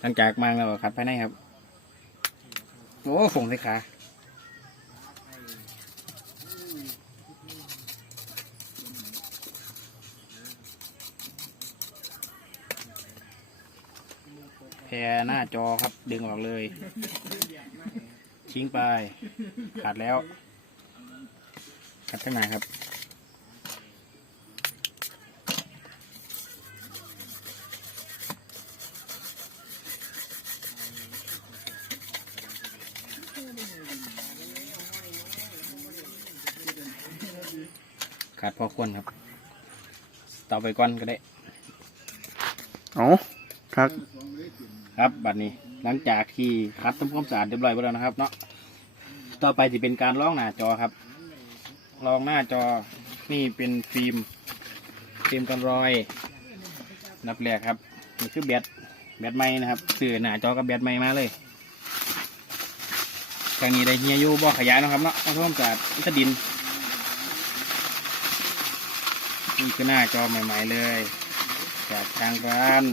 หลังจากมาแล้วก็ขัดภายในครับ โอ้ฝงส่ขาแพรหน้าจอครับ ดึงออกเลยทิ้งไป ขาดแล้ว ขัดข้างในครับ ขาดพอควรครับต่อไปก่อนก็ได้ เอาครับครับบัดนี้หลังจากที่คัดทำความสะอาดเรียบร้อยไปแล้วนะครับ เนาะต่อไปจะเป็นการลองหน้าจอครับลองหน้าจอนี่เป็นฟิล์มฟิล์มกันรอยนับแรกครับนี่คือแบตแบตไม้นะครับซื้อหน้าจอกับแบตไม้มาเลย ครั้งนี้ได้เฮียอยู่บ่ขยายเนาะครับเนาะเอาทำความสะอาดอิฐดิน นี่คือหน้าจอใหม่ ๆเลย จากทางร้าน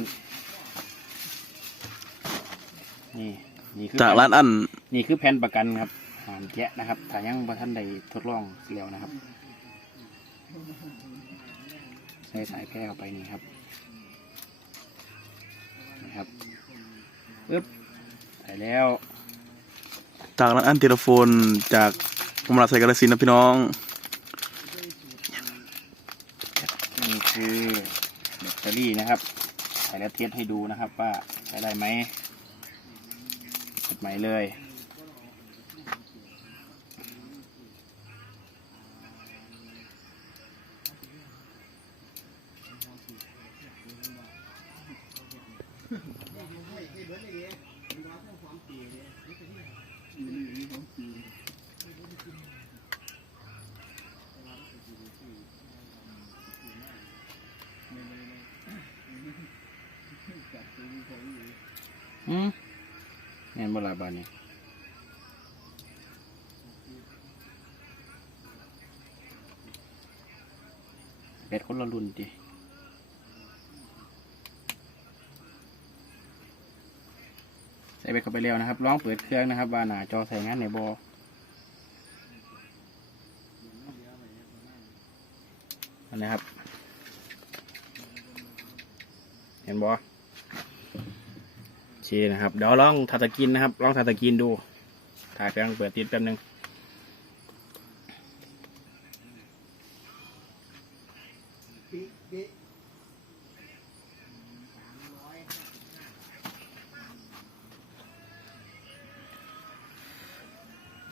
นี่นี่คือจากร้านอันนี่คือแผ่นประกันครับหามแกะนะครับถ้ายังบ่ท่านใดทดลองแล้วนะครับใส่สายแพร่เข้าไปนี่ครับนะครับปึ๊บใส่แล้ว จากร้านอันเทลโฟนจากผมรับใส่กระสินนะพี่น้อง นี่คือแบตเตอรี่นะครับใส่แล้วเทสให้ดูนะครับ ว่าใช้ได้ไหมเปิดไหมเลย บ่ล่ะบานนี้แบตคนละรุ่นดิใส่แบตเข้าไปแล้วนะครับลองเปิดเครื่องนะครับว่าหนาจอใส่งานในบอนนี้ครับ เห็นบอโอ เคนะครับ เดี๋ยวลองทาตะกินนะครับ ลองทาตะกินดูถ่ายเครื่องเปิดติดแป๊บนึง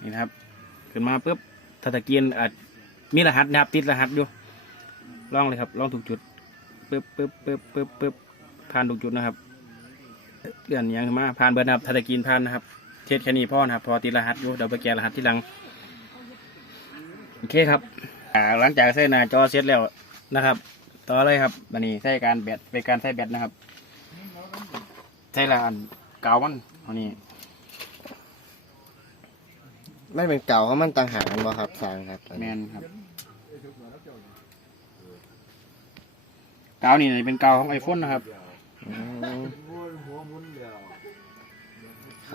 นี่นะครับ ขึ้นมาปุ๊บทาตะกินอาจมีรหัสนะครับติดรหัสอยู่ลองเลยครับลองถูกจุดปึ๊บปึ๊บปึ๊บปึ๊บปึ๊บผ่านถูกจุดนะครับ เลื่อนยังขึ้นมาผ่านเบิร์นะครับถ้าตะกินผ่านนะครับ เทสแค่นี้พ่อนะครับ พอติดรหัสอยู่เดี๋ยวไปแกะรหัสที่หลัง โอเคครับอ่าหลังจากใส่หน้าจอเสร็จแล้วนะครับ ต่อเลยครับวันนี้ใส่การแบตเป็นการใส่แบตนะครับใส่ละอันเกาวมันอันนี้ไม่เป็นเก่าเขามันต่างหากกันบ่ครับสางครับแมนครับกาวนี่เป็นกาวของไอโฟนนะครับ อืม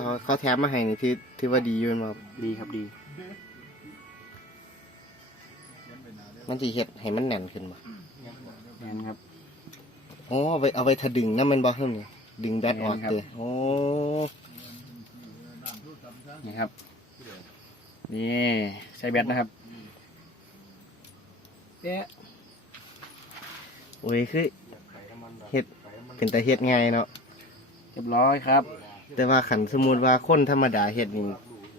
เขาเขาแถมมาให้นี่ที่ที่ว่าดีอยู่แม่นบ่ครับดีครับดีมันสิเฮ็ดให้มันแน่นขึ้นบ่แมนครับโอ้เอาไปเอาไปถดึงนำมันบ่เพิ่มนี่ดึงแบตออกแม่นครับเด้โอ้นี่ครับ นี่ใส่แบตนะครับเอ๊ะโอ้ยคือเฮ็ดเป็นแต่เฮ็ดง่ายเนาะ เรียบร้อยครับ แต่ว่าขันสมมุติว่าคนธรรมดาเฮ็ดนี่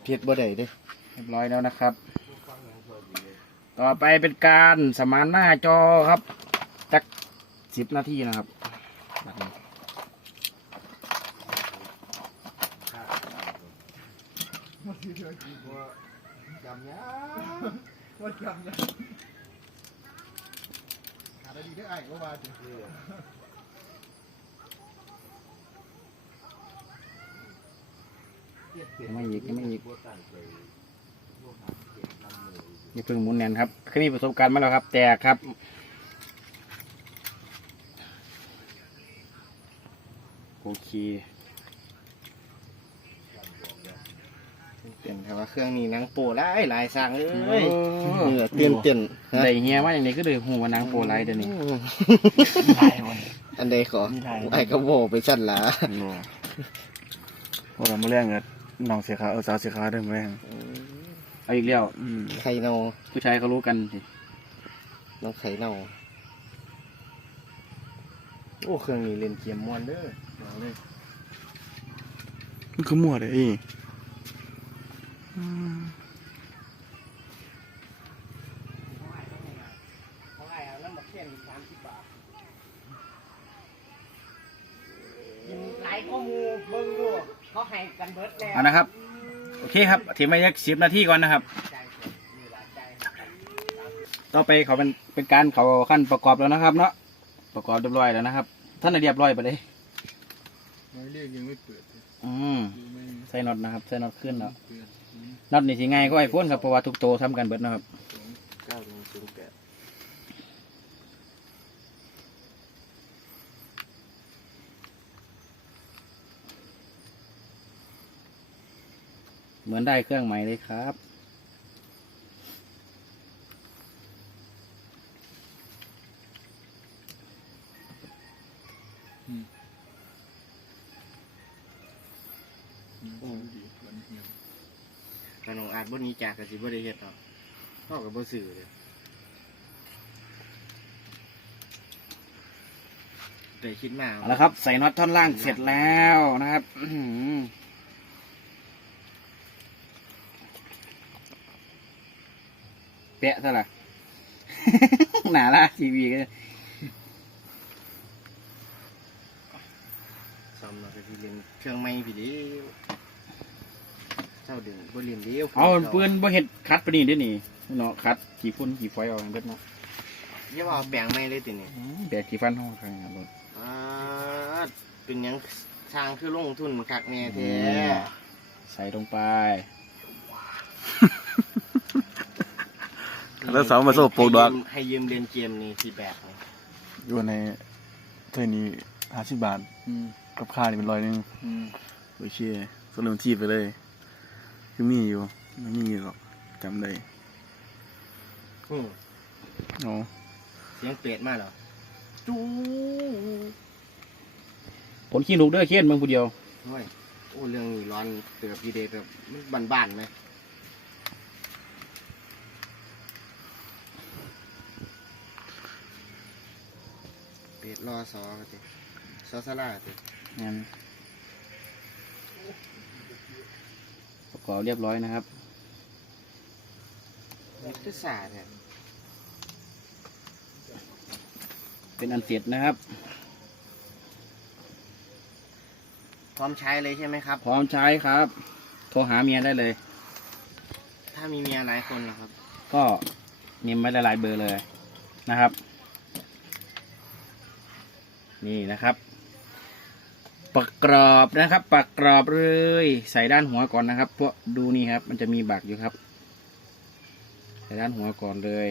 เฮ็ดบ่ได้เด้ เรียบร้อยแล้วนะครับ ต่อไปเป็นการสมานหน้าจอครับจักสิบนาทีนะครับแบบนี้ ยังไม่หยิกยังไม่หยิกนี่เพิ่งหมุนแนนครับเคยมีประสบการณ์มาแล้วครับ แต่ครับโอเคเตือนครับว่าเครื่องนี้นางโปรไล่ลายสร้างเลยเหงื่อเตือนเตือนใดเฮียว่าอย่างนี้ก็เลยหัวนางโปรไลเดี๋ยวนี้อันใดขอไอ้กระโบไปสั่นละโอ้เราไม่เรื่องเงิน น้องเสียขาเออสาวเสียขาเด้อมาเรื่องเอาอีกแล้วอืมไข่เน่าผู้ชายเขารู้กันสิน้องไข่เน่าโอ้เครื่องนี้เล่นเกมม่วนเด้อบอกเลยมันคือมั่วเลยอีอืมหลายข้อมูลเบิ่งดู เขาให้กันเบิดแล้วเอานะครับ โอเคครับทิ้งไว้สักสิบนาทีก่อนนะครับ ต่อไปเขาเป็นเป็นการเขาขั้นประกอบแล้วนะครับ เนาะ ประกอบเรียบร้อยแล้วนะครับ ท่านได้เรียบร้อยไปเลยหมายเลขยังไม่เปิดเลยอืมดูไม่ใส่น็อตนะครับ ใส่น็อตขึ้นแล้วเปิดศูนย์น็อตนี่สิง่ายก็ไอโฟนครับ เพราะว่าทุกโตวทำกันเบิดนะครับ สองเก้าหนึ่งศูนย์แปด เหมือนได้เครื่องใหม่เลยครับ โอ้ดีวันเหี่ยวกน้องอาจบ่หนี้จากกับสิบ่ได้เฮ็ดหรอกพ่อกับบ่สื่อเลยแต่คิดมากเอาละครับ ใส่น็อตท่อนล่างเสร็จแล้วนะครับ อื้อหือ เปะซะละ หนาละทีวีก็ซ่อมเนาะก็สิเล่นเครื่องใหม่พี่เดียวเจ้าดึงบ่เล่นเดียวเอาปืนบ่เห็ดคัดไปนี่เด้อนี่เนาะคัดขี่ฝุ่นขี่ไฟเอาเบิดเนาะอย่าว่าเอาแปลงใหม่เลยติเนี่ยแบกขี่ฟันห้องทางรถอ่าเป็นหยังทางคือลงทุนคักแน่แท้ใส่ลงไป แล้วสาวมาโซ่โปกดอก ให้ยืมเล่นเกมนี่ที่แบกนี่อยู่ในเท่านี้ห้าสิบบาทอืมกับค่านี่เป็นร้อยหนึงอืมโอเคสรุปชีพไปเลย คือมีอยู่ไม่มีหรอกจำได้อืมเนาะเสียงเป็ดมาเหรอจูผลขี้ลูกเด้อเคียนเมืองผู้เดียวโอ้ยโอ้เรื่องนี้ร้อนเตือพี่เดชแบบมันบ้านๆไหม เป็ดรอซอติซอสลาติงั้นประกอบเรียบร้อยนะครับมิตรศาสตร์เนี่ยเป็นอันเสร็จนะครับ พร้อมใช้เลยใช่ไหมครับ พร้อมใช้ครับ โทรหาเมียได้เลย ถ้ามีเมียหลายคนนะครับ ก็มีไว้หลายๆเบอร์เลยนะครับ นี่นะครับประกรอบนะครับประกรอบเลย ใส่ด้านหัวก่อนนะครับ เพราะดูนี่ครับ มันจะมีบักอยู่ครับ ใส่ด้านหัวก่อนเลย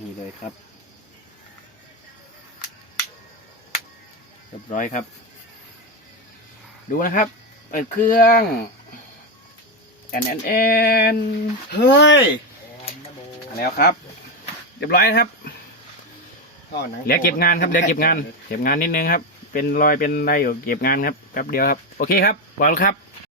นี่เลยครับเรียบร้อยครับ ดูนะครับ เปิดเครื่อง แอนแอนแอนเฮ้ยแล้วครับ เรียบร้อยครับท่อหนังเหลือเก็บงานครับเหลือเก็บงาน เก็บงานนิดนึงครับ เป็นรอยเป็นอะไรอยู่เก็บงานครับแป๊บเดียวครับ โอเคครับพอแล้วครับ